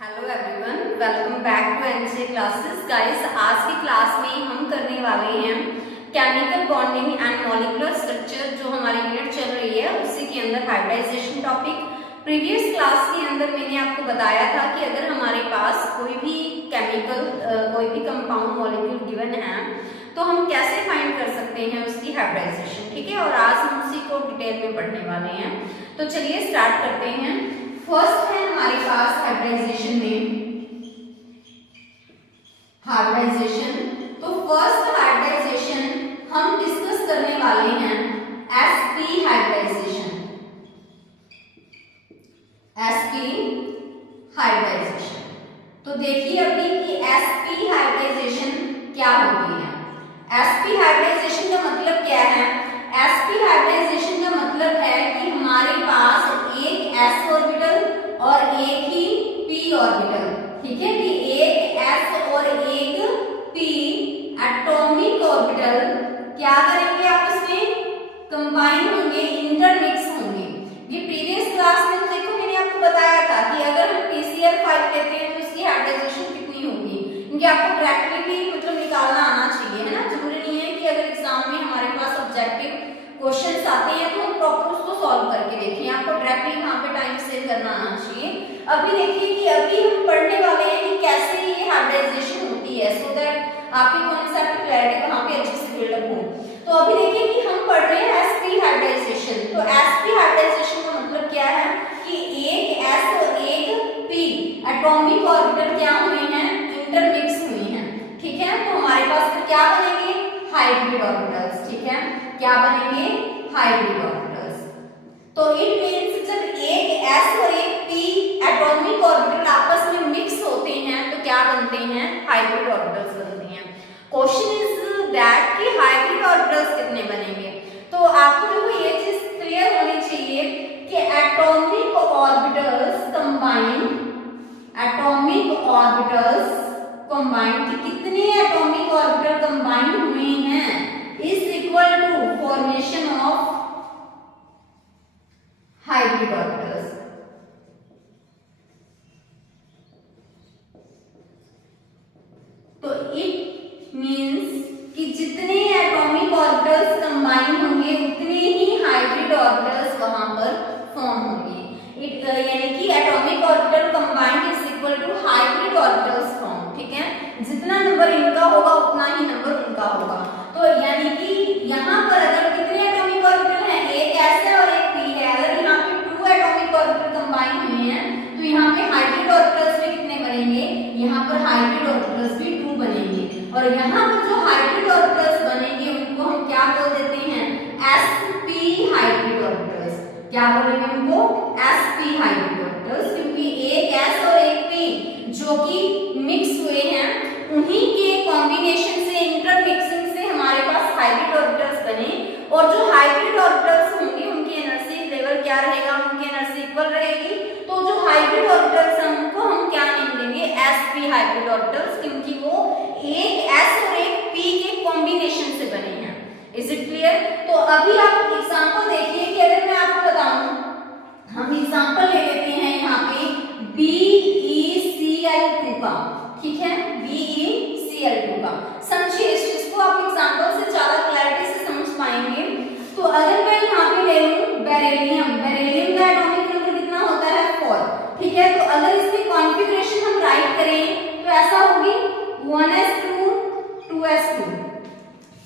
Hello everyone, welcome back to NCA classes. Guys, आज की class में हम करने वाले हैं chemical bonding and molecular structure. जो हमारी यूनिट चल रही है उसी के अंदर हाइब्रिडाइजेशन टॉपिक। प्रीवियस क्लास के अंदर मैंने आपको बताया था कि अगर हमारे पास कोई भी केमिकल कोई भी कंपाउंड मॉलिक्यूल गिवन है तो हम कैसे फाइंड कर सकते हैं उसकी हाइब्रिडाइजेशन। ठीक है, और आज हम उसी को डिटेल में पढ़ने वाले हैं। तो चलिए स्टार्ट करते हैं। फर्स्ट है हमारे पास हाइब्रिडाइजेशन तो फर्स्ट हाइब्रिडाइजेशन हम डिस्कस करने वाले हैं sp हाइब्रिडाइजेशन। तो देखिए अभी कि sp हाइब्रिडाइजेशन क्या होती है। sp हाइब्रिडाइजेशन का मतलब क्या है? sp हाइब्रिडाइजेशन का मतलब है कि हमारे पास एक s ऑर्बिटल और एक ही p ऑर्बिटल, ठीक है, कि एक s और एक p एटॉमिक ऑर्बिटल क्या करेंगे, आपस में कंबाइन होंगे, इंटरमिक्स होंगे। ये प्रीवियस क्लास में देखो मैंने आपको बताया था कि अगर हम PCl5 लेते हैं तो उसकी हाइब्रिडाइजेशन कितनी होगी, क्योंकि आपको प्रैक्टिकली मतलब निकालना आना चाहिए, है ना। जरूरी नहीं है कि अगर एग्जाम में हमारे पास ऑब्जेक्टिव क्वेश्चंस आते हैं तो हम प्रॉपर उसको सॉल्व करके देखें। आपको डायरेक्टली वहां पे टाइम सेव करना आना चाहिए। अभी देखिए कि अभी हम पढ़ने वाले हैं कि कैसे ये हाइब्रिडाइजेशन होती है, सो दैट आपकी कॉन्सेप्ट क्लैरिटी वहां पे अच्छे से बिल्डअप हो। तो अभी देखिए कि हम पढ़ रहे हैं sp हाइब्रिडाइजेशन। तो sp हाइब्रिडाइजेशन का मतलब क्या है कि एक s और एक p एटॉमिक ऑर्बिटल क्या हुए हैं, इंटरमिक्स हुए हैं। ठीक है, तो हमारे पास फिर क्या बनेंगे, हाइब्रिड ऑर्बिटल्स। ठीक है, क्या बनेंगे, हाइब्रिड ऑर्बिटल्स। तो इट मींस जब एक s और एक p एटॉमिक ऑर्बिटल आपस में मिक्स होते हैं तो क्या बनते हैं, हाइब्रिड ऑर्बिटल्स बनते हैं। क्वेश्चन इज दैट कि हाइब्रिड ऑर्बिटल्स कितने बनेंगे। तो आपको देखो ये चीज क्लियर होनी चाहिए कि एटॉमिक ऑर्बिटल्स कंबाइंड कि कितने एटॉमिक ऑर्बिटल कंबाइन हुए हैं is equal to formation of hybrid orbitals. तो इट मींस कि जितने एटॉमिक ऑर्बिटल्स कंबाइन होंगे उतने ही हाइब्रिड ऑर्बिटल्स वहां पर फॉर्म होंगे। यानी कि atomic orbital combined is equal to hybrid orbitals form. ठीक है, जितना नंबर इनका होगा उतना ही नंबर उनका होगा। तो यानी कि यहाँ पर अगर कितने एटॉमिक ऑर्बिटल हैं, एक s है और एक p है, अगर यहाँ पे 2 एटॉमिक ऑर्बिटल कंबाइन हुए हैं तो यहाँ पे हाइब्रिड ऑर्बिटल्स भी कितने बनेंगे, यहाँ पर हाइब्रिड ऑर्बिटल्स भी 2 बनेंगे। और यहाँ पर जो हाइब्रिड ऑर्बिटल्स बनेंगे उनको हम क्या बोल देते हैं, sp हाइब्रिड ऑर्बिटल्स। क्या बोलेंगे उनको, sp हाइब्रिड ऑर्बिटल्स, क्योंकि एक s और एक p जो कि मिक्स हुए हैं उन्हीं के कॉम्बिनेशन से, इंटरमिक्सिंग से हमारे पास हाइब्रिड ऑर्बिटल्स बने। और जो हाइब्रिड ऑर्बिटल्स होंगे उनकी एनर्जी लेवल क्या रहेगा, उनकी एनर्जी इक्वल रहेगी। तो जो हाइब्रिड ऑर्बिटल्स हैं उनको हम क्या नेम देंगे, sp हाइब्रिड ऑर्बिटल्स, क्योंकि वो एक s और एक p के कॉम्बिनेशन से बने हैं। Is it clear? तो अभी आप एग्जांपल देखिए कि अगर मैं आपको बताऊं, हम एग्जांपल ले लेते हैं यहाँ पे BeCl2 का। ठीक है, BeCl2 का समझिए इस चीज को, आप एग्जांपल से ज्यादा क्लैरिटी से समझ पाएंगे। तो अगर मैं यहाँ पे ले लूं बेरिलियम का एटॉमिक नंबर कितना होता है, 4। ठीक है, तो अगर इसकी कॉन्फ़िगरेशन हम राइट करें तो ऐसा होगी 1s2 2s2,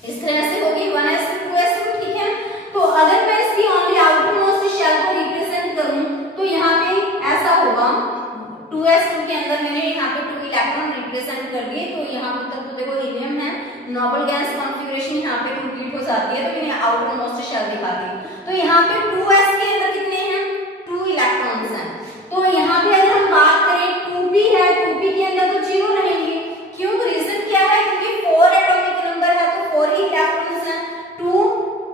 इस तरह से होगी 1s2 2s2। ठीक है, तो अगर मैं इसकी ओनली आउटर मोस्ट शेल को रिप्रेजेंट करूं तो यहाँ पे ऐसा होगा 2s2 के अंदर मैंने यहाँ पे 2 इलेक्ट्रॉन रिप्रेजेंट कर दिए। तो यहाँ पे तक तो देखो हीलियम है, नोबल गैस कॉन्फ़िगरेशन यहाँ पे कंप्लीट हो जाती है। तो मैंने आउटर मोस्ट शेल दिखा दी। तो यहाँ पे 2s के अंदर कितने हैं, 2 इलेक्ट्रॉन्स हैं। तो यहाँ पे अगर हम बात करें 2p है, 2p के अंदर तो 0 रहेंगे। क्यों, रीजन क्या है, क्योंकि 4 एटॉमिक नंबर है तो 4 ही इलेक्ट्रॉन्स हैं। 2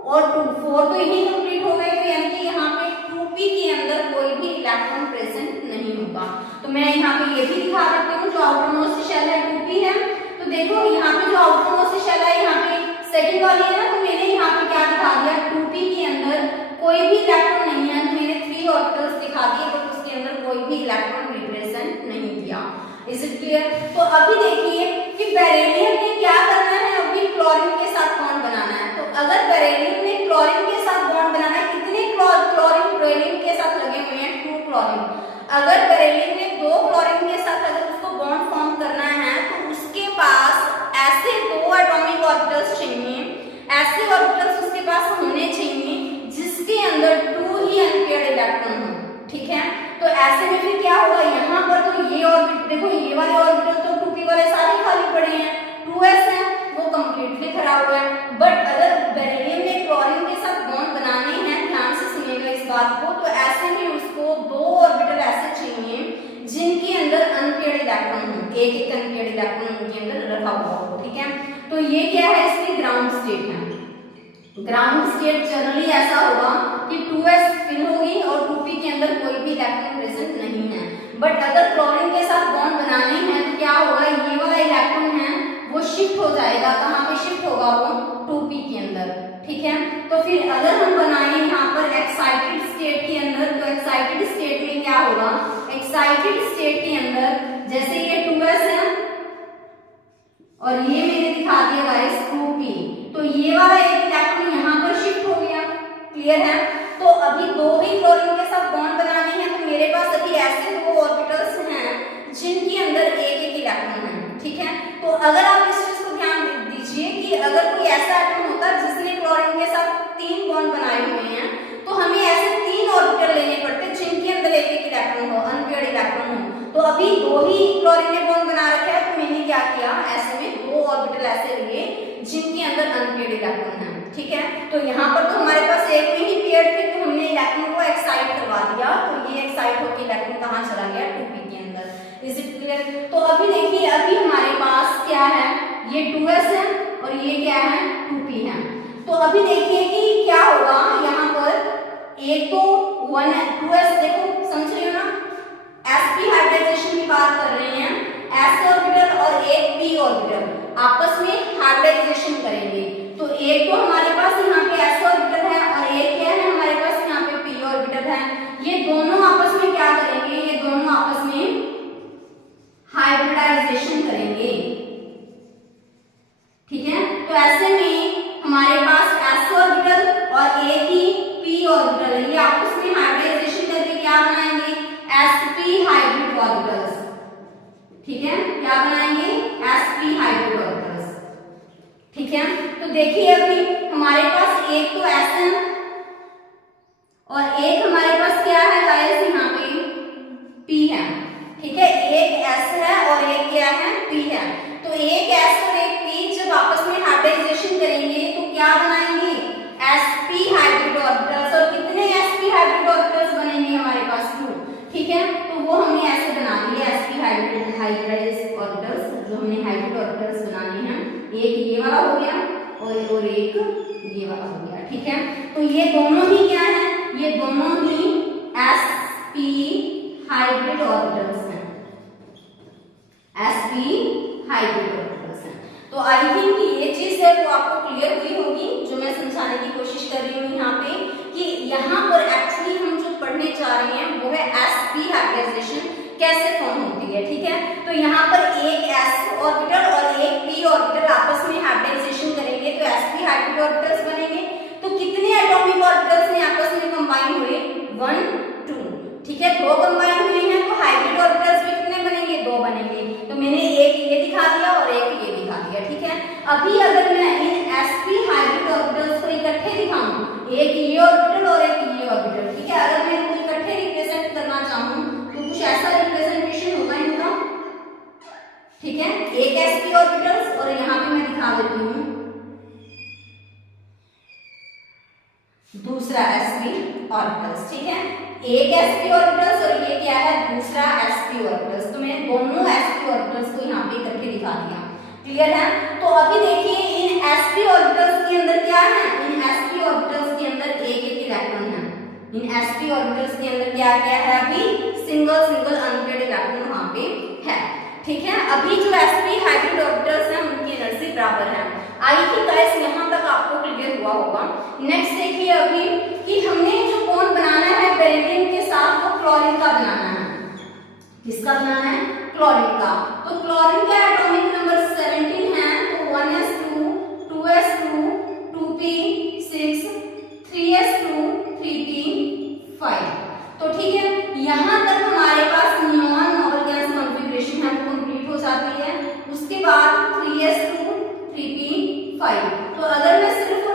और 2 4 तो यही कंप्लीट हो गए। तो यानी कि यहाँ पे 2p के अंदर कोई भी इलेक्ट्रॉन प्रेजेंट नहीं होगा। तो मैं यहाँ पे ये भी दिखा देती हूँ, जो आउटर मोस्ट शेल है 2p है। तो देखो यहाँ पे जो आउटर मोस्ट शेल है यहाँ पे सेकंड वाली है ना, तो मैंने यहाँ पे क्या दिखा दिया, 2p के अंदर कोई भी इलेक्ट्रॉन नहीं है। तो मैंने 3 ऑर्बिटल्स दिखा दिए, बट उसके अंदर कोई भी इलेक्ट्रॉन रिप्रेजेंट नहीं किया। ऐसे ऑर्बिटल्स उसके पास होने चाहिए जिसके अंदर 2 ही अनपेयर्ड इलेक्ट्रॉन हो, ठीक है। तो ऐसे में फिर क्या होगा, यहाँ पर तो ये ऑर्बिटल देखो, ये वाले ऑर्बिटल तो 2p वाले सारे खाली पड़े हैं, 2s है वो कंप्लीटली खड़ा हुआ है। बट अगर बेरिलियम में क्लोरीन के साथ बॉन्ड बनाने हैं, ध्यान से सुनिएगा इस बात को, तो ऐसे में उसको 2 ऑर्बिटल ऐसे चाहिए जिनके अंदर अनपेयर्ड इलेक्ट्रॉन हो, एक अनपेयर्ड इलेक्ट्रॉन उनके अंदर रखा हुआ हो, ठीक है। तो ये क्या है, इसकी ग्राउंड स्टेट है। ग्राउंड स्टेट जनरली ऐसा होगा कि 2s फिल होगी और 2p के अंदर कोई भी इलेक्ट्रॉन प्रेजेंट नहीं है। बट अगर क्लोरीन के साथ बॉन्ड बनाने हैं तो क्या होगा, ये वाला इलेक्ट्रॉन है वो शिफ्ट हो जाएगा, कहाँ पे शिफ्ट होगा, वो 2p के अंदर, ठीक है। तो फिर अगर हम बनाए यहाँ पर एक्साइटेड स्टेट के अंदर, तो एक्साइटेड स्टेट में क्या होगा, एक्साइटेड स्टेट के अंदर जैसे ये 2s है और ये मैंने दिखा दिया गाइस 2p, तो ये वाला एक इलेक्ट्रॉन यहाँ पर शिफ्ट हो गया, क्लियर है। तो अभी 2 ही क्लोरीन के साथ बॉन्ड बनाने हैं, तो मेरे पास अभी ऐसे 2 ऑर्बिटल्स हैं जिनके अंदर एक इलेक्ट्रॉन है, ठीक है। तो अगर आप इस चीज को ध्यान दीजिए कि अगर कोई ऐसा एटम होता जिसने क्लोरीन के साथ 3 बॉन्ड बनाए हुए हैं, तो हमें ऐसे 3 ऑर्बिटल लेने पड़ते जिनके अंदर एक इलेक्ट्रॉन हो, अनपेयर्ड इलेक्ट्रॉन हो। तो अभी 2 ही क्लोरीन ने बॉन्ड बना रखा है, तो मैंने क्या किया, ऐसे में 2 ऑर्बिटल ऐसे लिए जिनके अंदर अनपेयर्ड इलेक्ट्रॉन है, ठीक है। तो यहाँ पर तो हमारे पास एक में ही पेयर्ड थे, तो हमने इलेक्ट्रॉन को एक्साइट करवा दिया, तो ये एक्साइट होकर इलेक्ट्रॉन कहाँ चला गया, 2p के अंदर। Is it clear. तो अभी देखिए, अभी हमारे पास क्या है, ये 2s है और ये क्या है, 2p है। तो अभी देखिए कि क्या होगा, यहाँ पर एक तो 2s देखो, समझ रहे हो ना, sp हाइब्रिडाइजेशन की बात कर रहे हैं, s ऑर्बिटल और एक p ऑर्बिटल आपस में हाइब्रिडाइजेशन करेंगे। तो एक तो हमारे पास यहाँ पे s ऑर्बिटल है और एक क्या है, हमारे पास यहाँ पे p ऑर्बिटल है। ये दोनों आपस में क्या करेंगे, ये दोनों आपस में हाइब्रिडाइजेशन करेंगे, ठीक है। तो ऐसे में हमारे पास s ऑर्बिटल और एक ही p ऑर्बिटल है, ये आपस में हाइब्रिडाइजेशन करके क्या बनाएंगे, sp हाइब्रिड ऑर्बिटल्स, ठीक है। क्या बनाएंगे, sp हाइब्रिड ऑर्बिटल्स, ठीक है। तो देखिए अभी हमारे पास एक तो s है और एक हमारे पास क्या है गाइस, यहाँ पे p है, ठीक है। एक s है और एक क्या है, p है। तो एक s और एक p जब आपस में हाइब्रिडाइजेशन करेंगे तो क्या बनाएंगे, sp हाइब्रिड ऑर्बिटल्स। और कितने sp हाइब्रिड ऑर्बिटल्स बनेंगे, हमारे पास 2, ठीक है। तो वो हमने ऐसे बना लिए sp हाइब्रिड ऑर्बिटल्स, जो हमने हाइब्रिड ऑर्बिटल्स बनाने हैं, एक ये वाला हो गया और एक ये वाला हो गया, ठीक है। तो ये दोनों ही क्या है, ये दोनों ही sp हाइब्रिड ऑर्बिटल्स हैं, sp हाइब्रिड ऑर्बिटल्स हैं। तो आई थिंक ये चीज है वो आपको क्लियर हुई होगी, जो मैं समझाने की कोशिश कर रही हूँ यहाँ पे, कि यहाँ पर एक्चुअली हम जो पढ़ने जा रहे हैं वो है sp हाइब्रिडाइजेशन कैसे फॉर्म होती है, ठीक है। तो यहाँ पर एक s ऑर्बिटल और एक p ऑर्बिटल आपस में हाइब्रिडाइजेशन करेंगे तो sp हाइब्रिड ऑर्बिटल्स बनेंगे। तो कितने एटॉमिक ऑर्बिटल्स ने आपस में कंबाइन हुए, 1 2, ठीक है। 2 कंबाइन हुए हैं, तो हाइब्रिड ऑर्बिटल्स भी कितने बनेंगे, 2 बनेंगे। तो मैंने एक ये दिखा दिया और एक ये दिखा दिया, ठीक है। अभी अगर मैं इन sp हाइब्रिड ऑर्बिटल्स को इकट्ठे दिखाऊं, एक ये ऑर्बिटल और एक ये ऑर्बिटल, ठीक है, अगर मैं इनको इकट्ठे रिप्रेजेंट करना चाहूं तो कुछ ऐसा रिप्रेजेंटेशन होगा इनका, ठीक है। एक sp ऑर्बिटल्स और यहाँ पे मैं दिखा देती हूँ दूसरा sp ऑर्बिटल्स, ठीक है। एक sp ऑर्बिटल्स और ये क्या है, दूसरा sp ऑर्बिटल्स। तो मैंने दोनों sp ऑर्बिटल्स को यहाँ पे इकट्ठे दिखा दिया, क्लियर है। तो अभी देखिए इन sp ऑर्बिटल्स के अंदर क्या है, इन sp ऑर्बिटल्स के अंदर एक इलेक्ट्रॉन है, इन sp ऑर्बिटल्स के अंदर क्या क्या है, अभी सिंगल अनपेयर्ड इलेक्ट्रॉन वहां पे है, ठीक है। अभी जो sp हाइब्रिड ऑर्बिटल्स हैं उनकी एनर्जी बराबर है। आई थिंक गाइस यहाँ तक आपको क्लियर हुआ होगा। नेक्स्ट देखिए अभी कि हमने जो बॉन्ड बनाना है बेरिलियम के साथ वो क्लोरीन का बनाना है। किसका बनाना है, क्लोरीन का। तो क्लोरीन का एटॉमिक नंबर 17 है, तो 1s2 2s2 2p6 3s2 3p5। तो ठीक है, यहाँ तक हमारे पास नियॉन नोबल गैस कॉन्फ़िगरेशन है कंप्लीट हो जाती है। उसके बाद 3s2 3p5। तो अगर मैं सिर्फ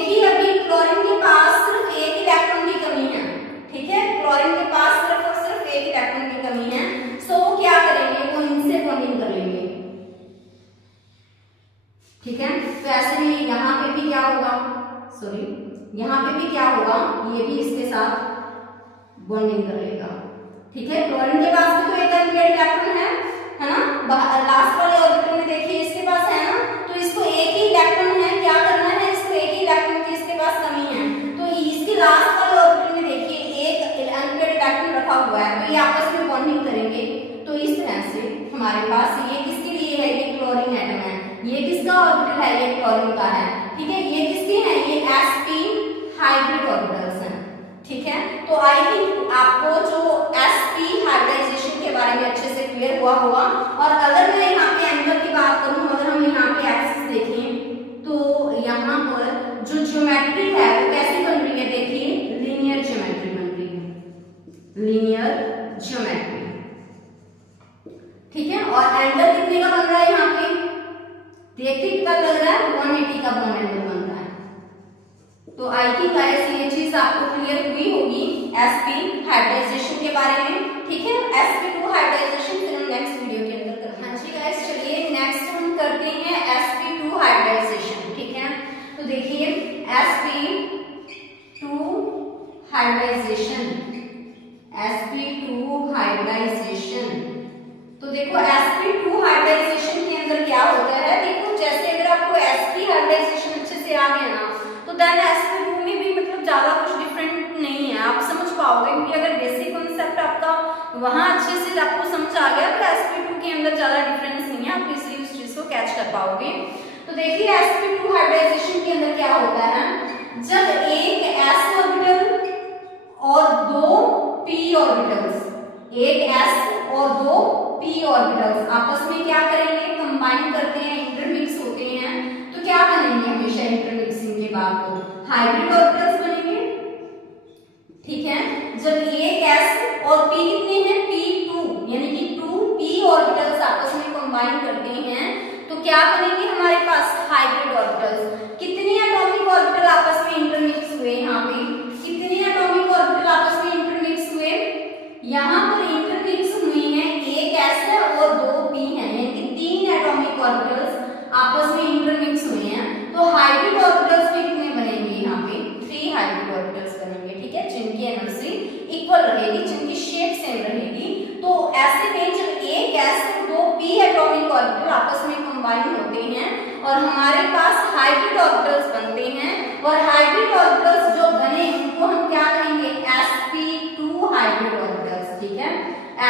देखिए अभी क्लोरीन के पास सिर्फ एक इलेक्ट्रॉन की कमी है, ठीक है, क्लोरीन के पास सिर्फ और सिर्फ एक इलेक्ट्रॉन की कमी है। सो वो क्या करेंगे, वो इनसे बॉन्डिंग कर लेंगे, ठीक है। तो ऐसे में यहाँ पे भी क्या होगा, सॉरी यहाँ पे भी क्या होगा, ये भी इसके साथ बॉन्डिंग कर लेगा, ठीक है। क्लोरीन के पास भी तो एक अनपेयर्ड इलेक्ट्रॉन है ना, लास्ट वाले ऑर्बिटल में देखिए इसके पास है ना, तो इसको एक ही इलेक्ट्रॉन है, क्या करना है, इसको एक ही इलेक्ट्रॉन की इसके पास कमी है, तो इसके लास्ट वाले ऑर्बिटल में देखिए एक अनपेयर्ड इलेक्ट्रॉन रखा हुआ है, तो ये आपस में बॉन्डिंग करेंगे। तो इस तरह से हमारे पास ये किसके लिए है, ये क्लोरीन एटम है, ये किसका ऑर्बिटल है, ये क्लोरीन का है, ठीक है। ये किसके हैं, ये sp हाइब्रिड ऑर्बिटल्स हैं, ठीक है। तो आई थिंक आपको जो sp हाइब्रिडाइजेशन के बारे में अच्छे से क्लियर हुआ होगा। और अगर मैं यहाँ पे एंगल की बात करूँ, अगर हम यहाँ पे एक्सिस देखें तो यहाँ पर जो ज्योमेट्री है वो कैसी बन रही है, देखिए लीनियर ज्योमेट्री बन रही है, लीनियर ज्योमेट्री, ठीक है। और एंगल कितने का बन रहा है, यहाँ पे देखते कितना लग रहा है, 180 का बॉन्ड एंगल बन रहा है। तो आई थिंक गाइस ये चीज आपको क्लियर हुई होगी sp हाइब्रिडाइजेशन के बारे में, ठीक है। sp2 हाइब्रिडाइजेशन फिर हम नेक्स्ट वीडियो के अंदर करते हैं। हाँ जी गाइस, चलिए नेक्स्ट हम करते हैं sp2 हाइब्रिडाइजेशन, ठीक है। तो देखिए sp2 हाइब्रिडाइजेशन, sp2 हाइब्रिडाइजेशन, तो देखो sp2 हाइब्रिडाइजेशन के अंदर क्या होता है, देखो जैसे अगर आपको sp हाइब्रिडाइजेशन अच्छे से आ गया ना, तो देन sp2 में भी मतलब ज्यादा कुछ डिफरेंट नहीं है, आप समझ पाओगे, क्योंकि अगर बेसिक कॉन्सेप्ट आपका वहां अच्छे से आपको समझ आ गया तो sp2 के अंदर ज्यादा डिफरेंस नहीं है, आप इजीली उस चीज को कैच कर पाओगे। तो देखिए sp2 हाइब्रिडाइजेशन के अंदर क्या होता है, जब एक s ऑर्बिटल और दो p ऑर्बिटल्स, एक s और दो p ऑर्बिटल्स आपस में क्या करेंगे, कंबाइन करते हैं, इंटरमिक्स होते हैं, तो क्या बनेंगे, हमेशा इंटरमिक्सिंग के बाद तो हाइब्रिड ऑर्बिटल्स बनेंगे, ठीक है। जब एक s और p कितने हैं, p2 यानी कि 2p ऑर्बिटल्स आपस में कंबाइन करते हैं, तो क्या बनेंगे हमारे पास, हाइब्रिड ऑर्बिटल्स। कितने एटॉमिक ऑर्बिटल आपस में इंटरमिक्स हुए, यहाँ पे कितने एटॉमिक ऑर्बिटल आपस में इंटरमिक्स हुए, यहाँ पर इंटरमिक्स हुई हैं, एक s है और दो p है, यानी कि 3 एटॉमिक ऑर्बिटल्स आपस में इंटरमिक्स हुए हैं। तो हाइब्रिड ऑर्बिटल्स भी कितने बनेंगे, यहाँ पे 3 हाइब्रिड ऑर्बिटल्स बनेंगे, ठीक है, जिनकी एनर्जी इक्वल रहेगी, जिनकी शेप सेम रहेगी। तो ऐसे में जब एक s और दो p एटॉमिक ऑर्बिटल आपस में कंबाइन होते हैं और हमारे पास हाइब्रिड ऑर्बिटल्स बनते हैं, और हाइब्रिड ऑर्बिटल्स जो बने उनको हम क्या कहेंगे, sp2 हाइब्रिड ऑर्बिटल्स, ठीक है,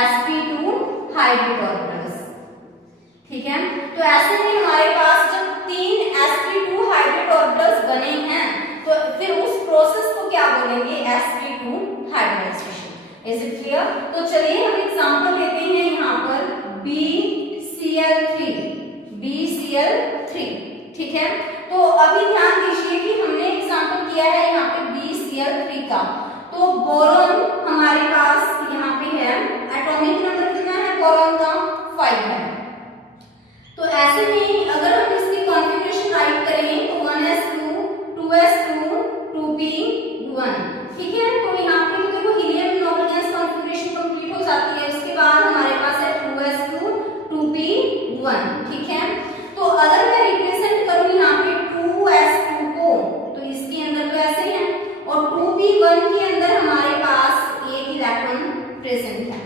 sp2 हाइब्रिड ऑर्बिटल्स, ठीक है। तो ऐसे में हमारे पास जब 3 sp2 हाइब्रिड ऑर्बिटल्स बने हैं, तो फिर उस प्रोसेस को क्या बोलेंगे, sp2 hybridisation. Is it clear? तो चलिए हम एग्जांपल लेते हैं यहाँ पर BCl3, ठीक है। तो अभी ध्यान दीजिए कि हमने एग्जांपल किया है यहाँ पे BCl3 का, तो बोरॉन हमारे पास यहाँ पे है, एटॉमिक नंबर कितना है बोरॉन का, 5 है। तो ऐसे में अगर हम इसकी कॉन्फ़िगरेशन राइट करें तो 1s2 2s2 2p1, ठीक है। तो यहाँ पे तो देखो helium noble gas configuration complete हो जाती है, उसके बाद हमारे पास है 2s2 2p1, ठीक है। तो अगर मैं रिप्रेजेंट करूं यहाँ पे 2s2 को, तो इसके अंदर तो ऐसे ही है, और 2p1 के अंदर हमारे पास एक इलेक्ट्रॉन प्रेजेंट है,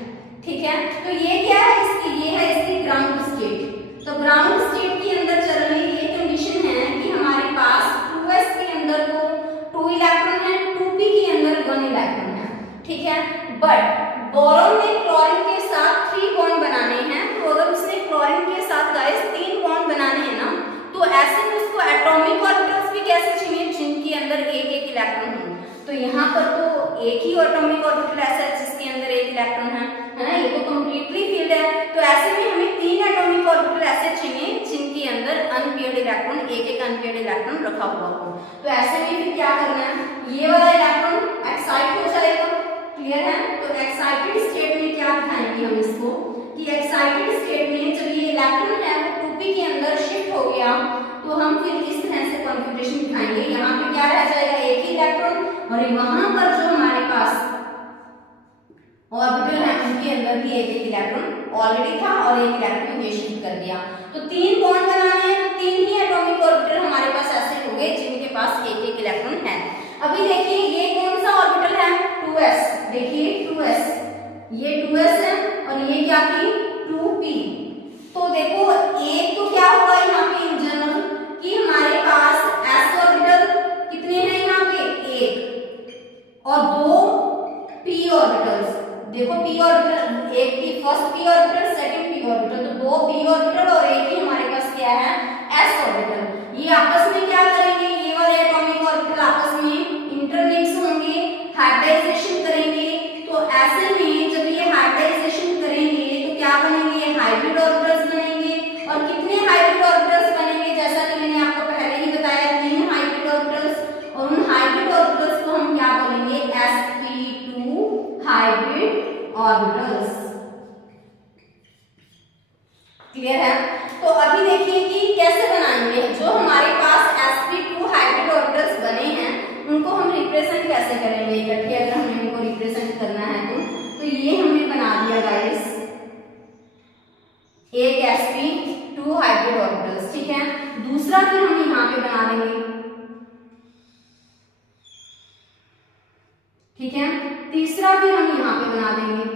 ठीक है। तो ये क्या है इसकी, ये है इसकी ग्राउंड स्टेट। तो ग्राउंड स्टेट के अंदर जनरली ये कंडीशन है कि हमारे पास 2s के अंदर तो 2 इलेक्ट्रॉन है, 2p के अंदर 1 इलेक्ट्रॉन है, ठीक है। बट बोरॉन ने क्लोरीन के साथ 3 बॉन्ड बनाने हैं, बोरॉन ने क्लोरीन के साथ गाइस 3 बॉन्ड बनाने हैं ना, तो ऐसे में उसको एटॉमिक ऑर्बिटल्स भी कैसे चाहिए, जिनके अंदर एक एक इलेक्ट्रॉन हो। तो यहाँ पर तो एक ही एटॉमिक ऑर्बिटल ऐसा है जिसके अंदर एक इलेक्ट्रॉन है ना, ये तो कंप्लीटली फील्ड है। तो ऐसे में हमें 3 एटॉमिक ऑर्बिटल ऐसे चाहिए जिनके अंदर अनपेयर्ड इलेक्ट्रॉन, एक एक अनपेयर्ड इलेक्ट्रॉन रखा हुआ हो। तो ऐसे में फिर क्या करना है, ये वाला इलेक्ट्रॉन एक्साइट हो जाएगा, क्लियर है। तो एक्साइटेड स्टेट में क्या दिखाएंगे हम इसको, कि एक्साइटेड स्टेट में जब ये इलेक्ट्रॉन है वो 2p के अंदर शिफ्ट हो गया, तो हम फिर इस तरह से कॉन्फ़िगरेशन दिखाएंगे। यहाँ पे क्या रह जाएगा, एक ही इलेक्ट्रॉन, और वहां पर जो हमारे पास ऑर्बिटल है उनके अंदर भी एक एक इलेक्ट्रॉन ऑलरेडी था और एक इलेक्ट्रॉन ये शिफ्ट कर दिया। तो 3 बॉन्ड बनाने हैं, तो 3 ही एटॉमिक ऑर्बिटल हमारे पास ऐसे हो गए जिनके पास एक एक इलेक्ट्रॉन है। अभी देखिए ये कौन सा ऑर्बिटल है, 2s, देखिए 2s, ये 2s है और ये क्या थी 2p। तो देखो एक तो क्या होगा यहाँ पे इन जनरल कि हमारे पास s ऑर्बिटल कितने हैं यहाँ पे, एक, और 2 p ऑर्बिटल्स। देखो p ऑर्बिटल, एक p first p orbital, second p orbital, तो 2 p ऑर्बिटल और एक ही हमारे पास क्या है s ऑर्बिटल। ये आपस में क्या करेंगे, ये वाले एटॉमिक ऑर्बिटल आपस में इंटरमिक्स होंगे, हाइब्रिडाइजेशन करेंगे। तो ऐसे में जब ये हाइब्रिडाइजेशन करेंगे तो क्या बनेंगे, हाइब्रिड ऑर्बिटल्स बनेंगे। और कितने हाइब्रिड ऑर्बिटल्स बनेंगे, जैसा कि मैंने आपको पहले ही बताया 3 हाइब्रिड ऑर्बिटल्स, और उन हाइब्रिड ऑर्बिटल्स को हम क्या बोलेंगे, sp2 हाइब्रिड ऑर्बिटल्स। क्लियर है। तो अभी देखिए कि कैसे बनाएंगे, जो हमारे पास sp2 हाइब्रिड ऑर्बिटल्स बने हैं उनको हम रिप्रेजेंट कैसे करेंगे इकट्ठे, अगर हमें इनको रिप्रेजेंट करना है तो ये हमने बना दिया गाइस एक sp2 हाइब्रिड ऑर्बिटल्स, ठीक है। दूसरा फिर हम यहाँ पे बना देंगे, ठीक है। तीसरा फिर हम यहाँ पे बना देंगे,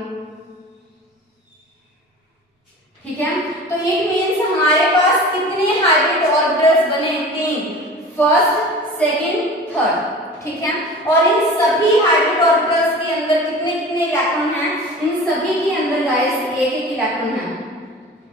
ठीक है। तो इट मींस हमारे पास कितने हाइब्रिड ऑर्बिटल्स बने, 3, फर्स्ट, सेकंड, थर्ड, ठीक है। और इन सभी हाइब्रिड ऑर्बिटल्स के अंदर कितने कितने इलेक्ट्रॉन हैं, इन सभी के अंदर गाइस एक एक इलेक्ट्रॉन है,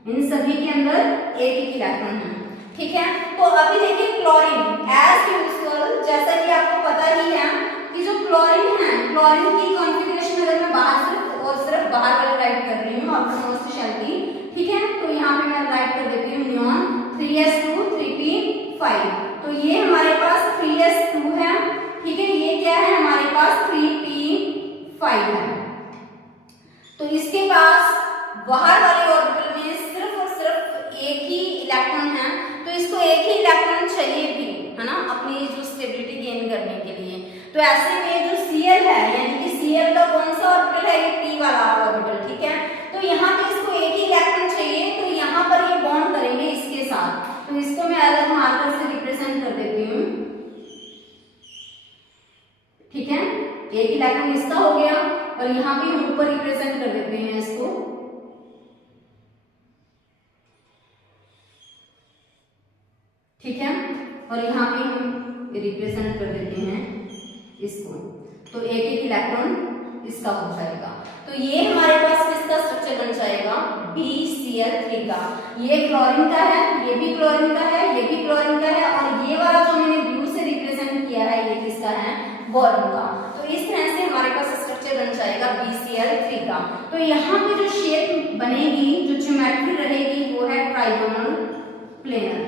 इन सभी के अंदर एक एक इलेक्ट्रॉन है, ठीक है। तो अभी देखिए क्लोरीन एज यूजुअल, जैसा कि आपको पता ही है कि जो क्लोरीन है, क्लोरीन की कॉन्फ़िगरेशन अगर मैं बाहर सिर्फ और सिर्फ बाहर वाले राइट कर रही हूँ ऑटोनोमस शेल की, ठीक है। तो यहाँ पे मैं राइट कर देती हूँ नियॉन 3s2 3p5। तो ये हमारे पास 3s2 है, ठीक है। ये क्या है हमारे पास 3p5 है। तो इसके पास बाहर वाले ऑर्बिटल में सिर्फ और सिर्फ एक ही इलेक्ट्रॉन है, तो इसको एक ही इलेक्ट्रॉन चाहिए भी, है ना, अपनी जो स्टेबिलिटी गेन करने के लिए। तो ऐसे में जो Cl है, यानी कि Cl का कौन सा ऑर्बिटल है, ये p वाला ऑर्बिटल, ठीक है। तो यहाँ पे इसको एक ही इलेक्ट्रॉन चाहिए, तो यहाँ पर ये बॉन्ड करेंगे इसके साथ। तो इसको मैं अलग मार्कर से रिप्रेजेंट कर देती हूँ, ठीक है। एक इलेक्ट्रॉन इसका हो गया और यहाँ पे हम ऊपर रिप्रेजेंट कर देते हैं इसको, ठीक है। और यहाँ पे हम रिप्रेजेंट कर देते हैं इसको, तो एक एक इलेक्ट्रॉन इसका हो जाएगा। तो ये हमारे पास किसका स्ट्रक्चर बन जाएगा, BCl3 का। ये क्लोरीन का है, ये भी क्लोरीन का है, ये भी क्लोरीन का है, और ये वाला जो मैंने ब्लू से रिप्रेजेंट किया है ये किसका है, बोरॉन का। तो इस तरह से हमारे पास स्ट्रक्चर बन जाएगा BCl3 का। तो यहाँ पे जो शेप बनेगी, जो ज्योमेट्री रहेगी वो है ट्राइगोनल प्लेनर,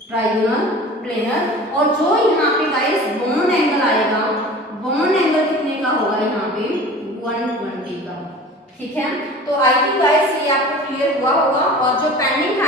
ट्राइगोनल प्लेनर। और जो यहाँ पे गाइस बॉन्ड एंगल आएगा, बॉन्ड एंगल कितने का होगा यहाँ पे 120 का, ठीक है। तो आई थिंक गाइस ये आपको क्लियर हुआ होगा। और जो पेंडिंग